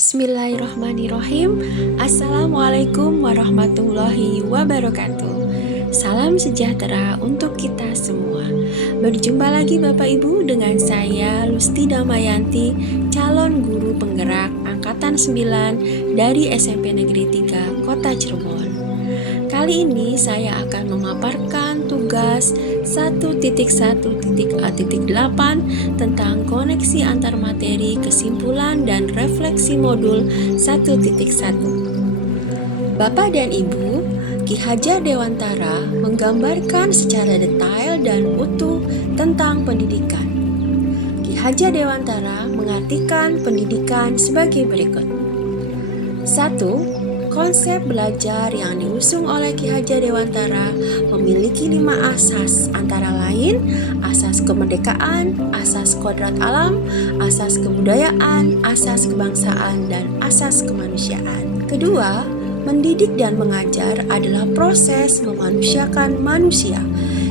Bismillahirrahmanirrahim. Assalamualaikum warahmatullahi wabarakatuh. Salam sejahtera untuk kita semua. Berjumpa lagi Bapak Ibu dengan saya Lusti Damayanti, calon guru penggerak angkatan 9 dari SMP Negeri 3 Kota Cirebon. Kali ini saya akan memaparkan tugas 1.1.A.8 tentang koneksi antar materi, kesimpulan, dan refleksi modul 1.1. Bapak dan Ibu, Ki Hajar Dewantara menggambarkan secara detail dan utuh tentang pendidikan. Ki Hajar Dewantara mengartikan pendidikan sebagai berikut. 1. Konsep belajar yang diusung oleh Ki Hajar Dewantara memiliki 5 asas, antara lain asas kemerdekaan, asas kodrat alam, asas kebudayaan, asas kebangsaan, dan asas kemanusiaan. Kedua, mendidik dan mengajar adalah proses memanusiakan manusia,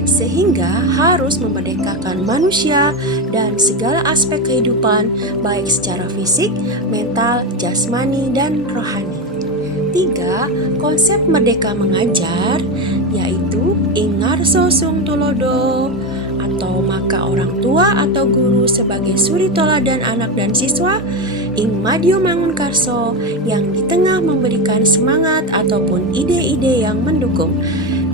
sehingga harus memerdekakan manusia dan segala aspek kehidupan, baik secara fisik, mental, jasmani, dan rohani. 3. Konsep merdeka mengajar yaitu ing ngarso sung tulodo, atau maka orang tua atau guru sebagai suri toladan anak dan siswa, ing madyo mangun karso, yang di tengah memberikan semangat ataupun ide-ide yang mendukung,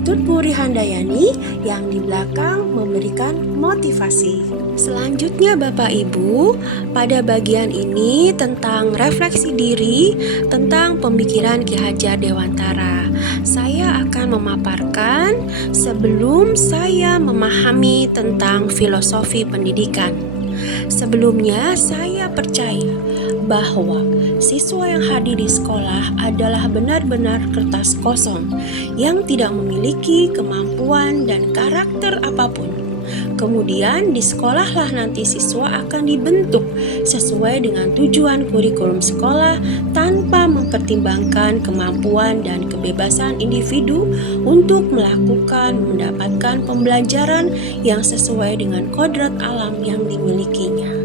Tutpuri Handayani yang di belakang memberikan motivasi. Selanjutnya Bapak Ibu, pada bagian ini tentang refleksi diri tentang pemikiran Ki Hajar Dewantara. Saya akan memaparkan sebelum saya memahami tentang filosofi pendidikan. Sebelumnya saya percaya bahwa siswa yang hadir di sekolah adalah benar-benar kertas kosong yang tidak memiliki kemampuan dan karakter apapun. Kemudian di sekolahlah nanti siswa akan dibentuk sesuai dengan tujuan kurikulum sekolah tanpa mempertimbangkan kemampuan dan kebebasan individu untuk mendapatkan pembelajaran yang sesuai dengan kodrat alam yang dimilikinya.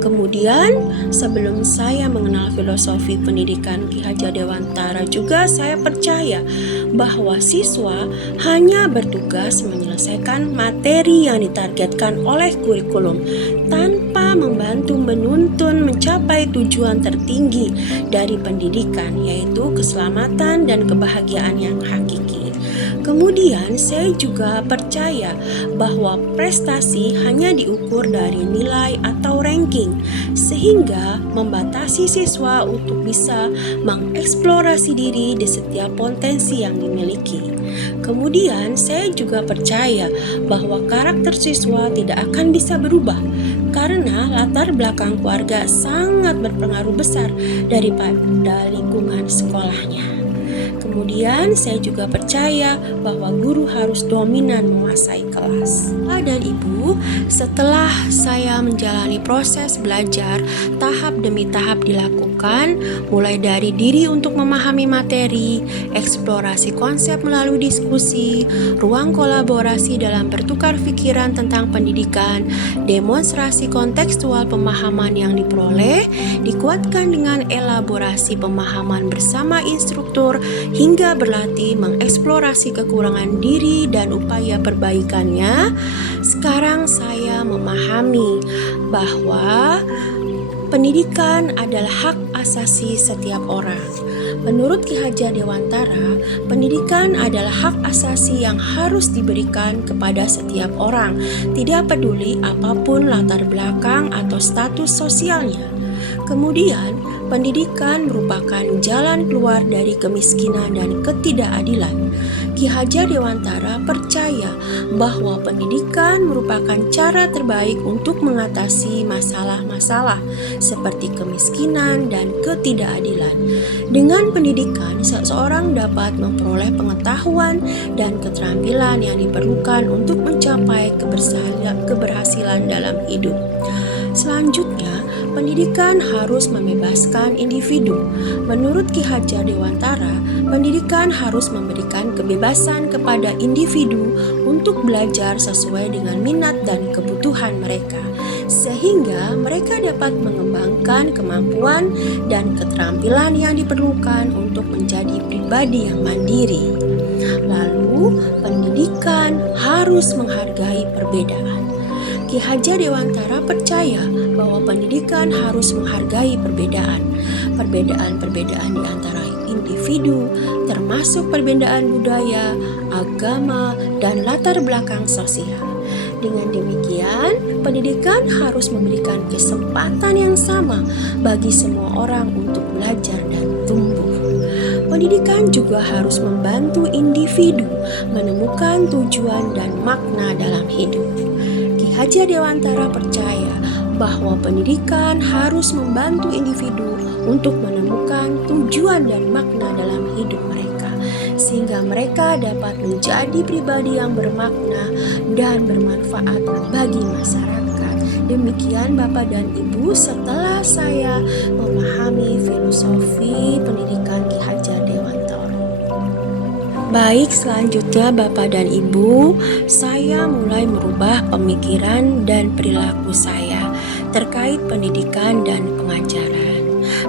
Kemudian, sebelum saya mengenal filosofi pendidikan Ki Hajar Dewantara juga saya percaya bahwa siswa hanya bertugas menyelesaikan materi yang ditargetkan oleh kurikulum tanpa membantu menuntun mencapai tujuan tertinggi dari pendidikan, yaitu keselamatan dan kebahagiaan yang hakiki. Kemudian saya juga percaya bahwa prestasi hanya diukur dari nilai atau ranking, sehingga membatasi siswa untuk bisa mengeksplorasi diri di setiap potensi yang dimiliki. Kemudian saya juga percaya bahwa karakter siswa tidak akan bisa berubah karena latar belakang keluarga sangat berpengaruh besar daripada lingkungan sekolahnya. Kemudian saya juga percaya bahwa guru harus dominan menguasai kelas. Bapak dan Ibu, setelah saya menjalani proses belajar tahap demi tahap dilakukan, mulai dari diri untuk memahami materi, eksplorasi konsep melalui diskusi, ruang kolaborasi dalam bertukar pikiran tentang pendidikan, demonstrasi kontekstual pemahaman yang diperoleh, dikuatkan dengan elaborasi pemahaman bersama instruktur, hingga berlatih mengeksplorasi kekurangan diri dan upaya perbaikannya. Sekarang saya memahami bahwa pendidikan adalah hak asasi setiap orang. Menurut Ki Hajar Dewantara, pendidikan adalah hak asasi yang harus diberikan kepada setiap orang, tidak peduli apapun latar belakang atau status sosialnya. Kemudian, pendidikan merupakan jalan keluar dari kemiskinan dan ketidakadilan. Ki Hajar Dewantara percaya bahwa pendidikan merupakan cara terbaik untuk mengatasi masalah-masalah seperti kemiskinan dan ketidakadilan. Dengan pendidikan, seseorang dapat memperoleh pengetahuan dan keterampilan yang diperlukan untuk mencapai keberhasilan dalam hidup. Selanjutnya, pendidikan harus membebaskan individu. Menurut Ki Hajar Dewantara, pendidikan harus memberikan kebebasan kepada individu untuk belajar sesuai dengan minat dan kebutuhan mereka, sehingga mereka dapat mengembangkan kemampuan dan keterampilan yang diperlukan untuk menjadi pribadi yang mandiri. Lalu, pendidikan harus menghargai perbedaan. Ki Hajar Dewantara percaya bahwa pendidikan harus menghargai perbedaan. Perbedaan-perbedaan di antara individu, termasuk perbedaan budaya, agama, dan latar belakang sosial. Dengan demikian, pendidikan harus memberikan kesempatan yang sama bagi semua orang untuk belajar dan tumbuh. Pendidikan juga harus membantu individu menemukan tujuan dan makna dalam hidup. Ki Hajar Dewantara percaya bahwa pendidikan harus membantu individu untuk menemukan tujuan dan makna dalam hidup mereka, sehingga mereka dapat menjadi pribadi yang bermakna dan bermanfaat bagi masyarakat. Demikian Bapak dan Ibu, setelah saya memahami filosofi pendidikan Ki Hajar Dewantara. Baik, selanjutnya Bapak dan Ibu, saya mulai merubah pemikiran dan perilaku saya terkait pendidikan dan pengajaran.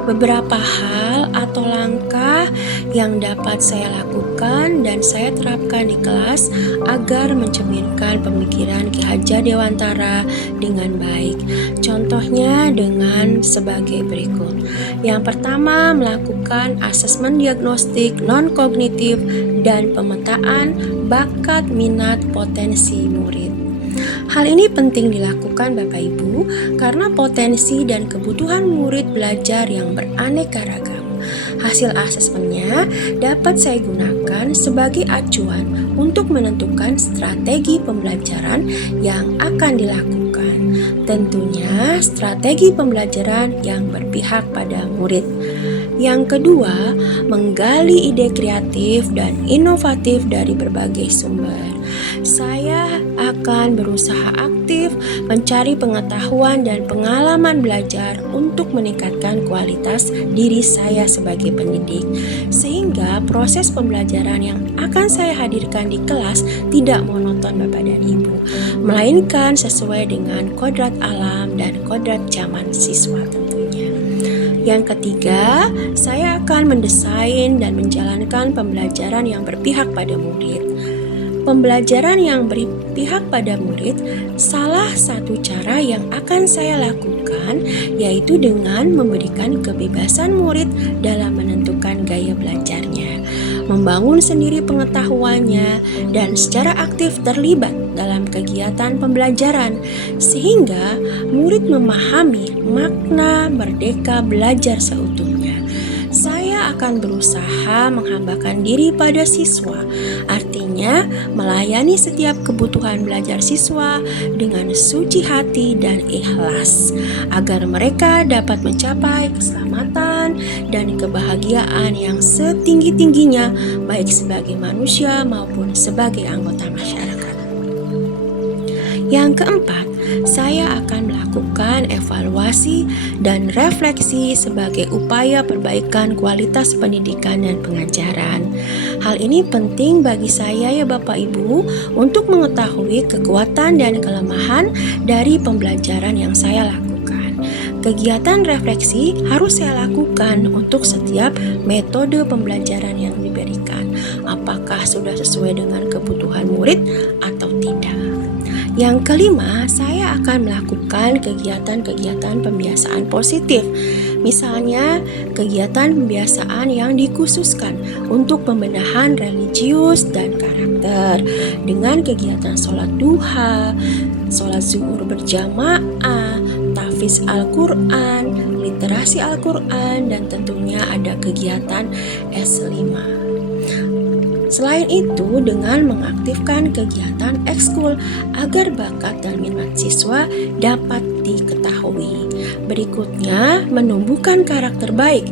Beberapa hal atau langkah yang dapat saya lakukan dan saya terapkan di kelas agar mencerminkan pemikiran Ki Hajar Dewantara dengan baik. Contohnya dengan sebagai berikut. Yang pertama, melakukan asesmen diagnostik non-kognitif dan pemetaan bakat minat potensi murid. Hal ini penting dilakukan Bapak Ibu karena potensi dan kebutuhan murid belajar yang beraneka ragam. Hasil asesmennya dapat saya gunakan sebagai acuan untuk menentukan strategi pembelajaran yang akan dilakukan. Tentunya strategi pembelajaran yang berpihak pada murid. Yang kedua, menggali ide kreatif dan inovatif dari berbagai sumber. Saya akan berusaha aktif mencari pengetahuan dan pengalaman belajar untuk meningkatkan kualitas diri saya sebagai pendidik, sehingga proses pembelajaran yang akan saya hadirkan di kelas tidak monoton Bapak dan Ibu, melainkan sesuai dengan kodrat alam dan kodrat zaman siswa tentunya. Yang ketiga, saya akan mendesain dan menjalankan pembelajaran yang berpihak pada murid. Pembelajaran yang berpihak pada murid, salah satu cara yang akan saya lakukan yaitu dengan memberikan kebebasan murid dalam menentukan gaya belajarnya, membangun sendiri pengetahuannya, dan secara aktif terlibat dalam kegiatan pembelajaran, sehingga murid memahami makna merdeka belajar seutuhnya. Saya akan berusaha menghambakan diri pada siswa, artinya melayani setiap kebutuhan belajar siswa dengan suci hati dan ikhlas, agar mereka dapat mencapai keselamatan dan kebahagiaan yang setinggi-tingginya, baik sebagai manusia maupun sebagai anggota masyarakat. Yang keempat, saya akan melakukan evaluasi dan refleksi sebagai upaya perbaikan kualitas pendidikan dan pengajaran. Hal ini penting bagi saya ya Bapak Ibu untuk mengetahui kekuatan dan kelemahan dari pembelajaran yang saya lakukan. Kegiatan refleksi harus saya lakukan untuk setiap metode pembelajaran yang diberikan. Apakah sudah sesuai dengan kebutuhan murid atau tidak? Yang kelima, saya akan melakukan kegiatan-kegiatan pembiasaan positif. Misalnya, kegiatan pembiasaan yang dikhususkan untuk pembenahan religius dan karakter dengan kegiatan sholat duha, sholat zuhur berjamaah, tahfiz Al-Quran, literasi Al-Quran, dan tentunya ada kegiatan S5. Selain itu, dengan mengaktifkan kegiatan ekskul agar bakat dan minat siswa dapat diketahui. Berikutnya, menumbuhkan karakter baik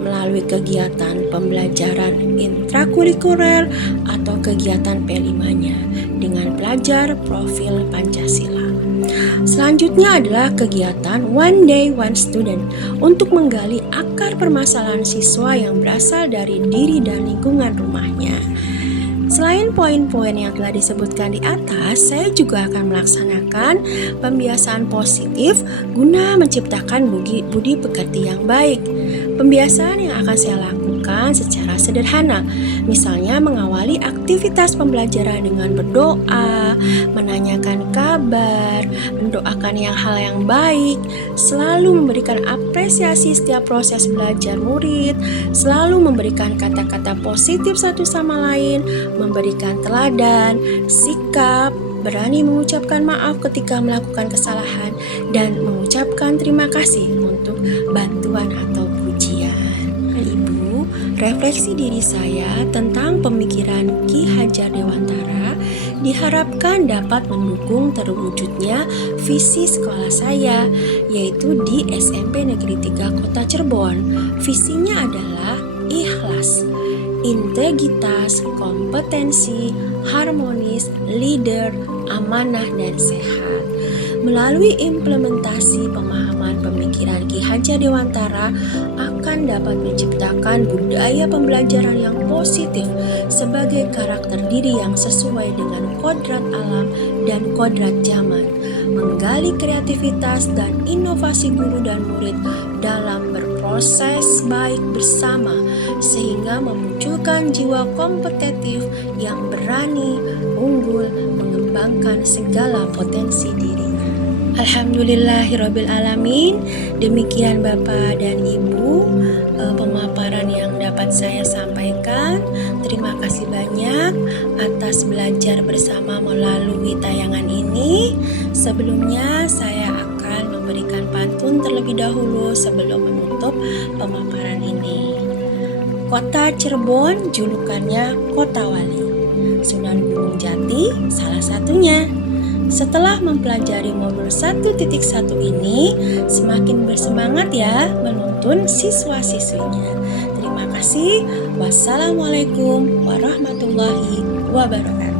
melalui kegiatan pembelajaran intrakurikuler atau kegiatan P5-nya dengan pelajar profil Pancasila. Selanjutnya adalah kegiatan One Day One Student untuk menggali akar permasalahan siswa yang berasal dari diri dan lingkungan rumahnya. Selain poin-poin yang telah disebutkan di atas, saya juga akan melaksanakan pembiasaan positif guna menciptakan budi pekerti yang baik. Pembiasaan yang akan saya lakukan secara sederhana, misalnya mengawali aktivitas pembelajaran dengan berdoa, menanyakan kabar, mendoakan hal yang baik, selalu memberikan apresiasi setiap proses belajar murid, selalu memberikan kata-kata positif satu sama lain, memberikan teladan, sikap, berani mengucapkan maaf ketika melakukan kesalahan, dan mengucapkan terima kasih untuk bantuan atau pujian. Ibu, refleksi diri saya tentang pemikiran Ki Hajar Dewantara diharapkan dapat mendukung terwujudnya visi sekolah saya, yaitu di SMP Negeri 3 Kota Cirebon. Visinya adalah ikhlas, integritas, kompetensi, harmonis, leader, amanah, dan sehat. Melalui implementasi pemahaman pemikiran Ki Hajar Dewantara akan dapat menciptakan budaya pembelajaran yang positif sebagai karakter diri yang sesuai dengan kodrat alam dan kodrat zaman, menggali kreativitas dan inovasi guru dan murid dalam berproses baik bersama, sehingga memunculkan jiwa kompetitif yang berani, unggul, mengembangkan segala potensi dirinya. Alhamdulillahirabbil alamin. Demikian Bapak dan Ibu pemaparan yang dapat saya sampaikan. Terima kasih banyak atas belajar bersama melalui tayangan ini. Sebelumnya saya akan memberikan pantun terlebih dahulu sebelum menutup pemaparan ini. Kota Cirebon julukannya Kota Wali, Sunan Gunung Jati salah satunya. Setelah mempelajari modul 1.1 ini, semakin bersemangat ya menuntun siswa-siswinya. Terima kasih. Wassalamualaikum warahmatullahi wabarakatuh.